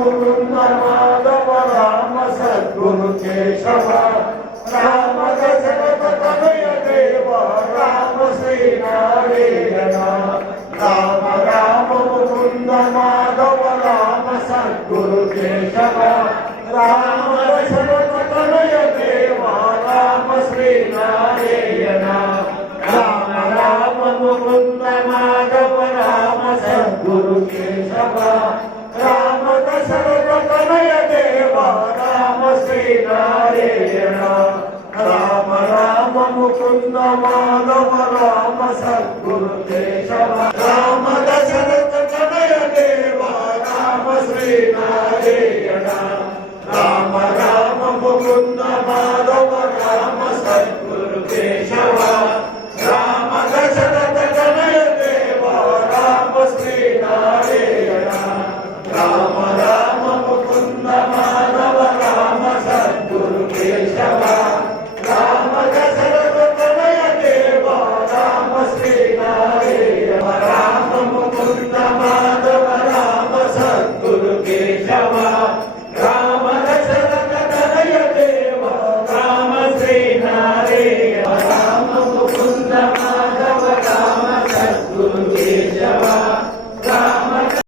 Mukund Madhav Ram Sadhguru Keshav Ram Dasharath Tanay Dev Ram Shri Narayan Ram Ram Mukund Madhav Ram Sadhguru Keshav Ram Dasharath Tanay Dev Ram Shri Narayan Ram Ram Mukund Madhav Ram Sadhguru Keshav Ram Dasharath Tanay Dev Ram Shri Narayan Ram Ram Mukund Madhav Ram Sadhguru Keshav Ram Dasharath Tanay Dev Ram Shri Narayan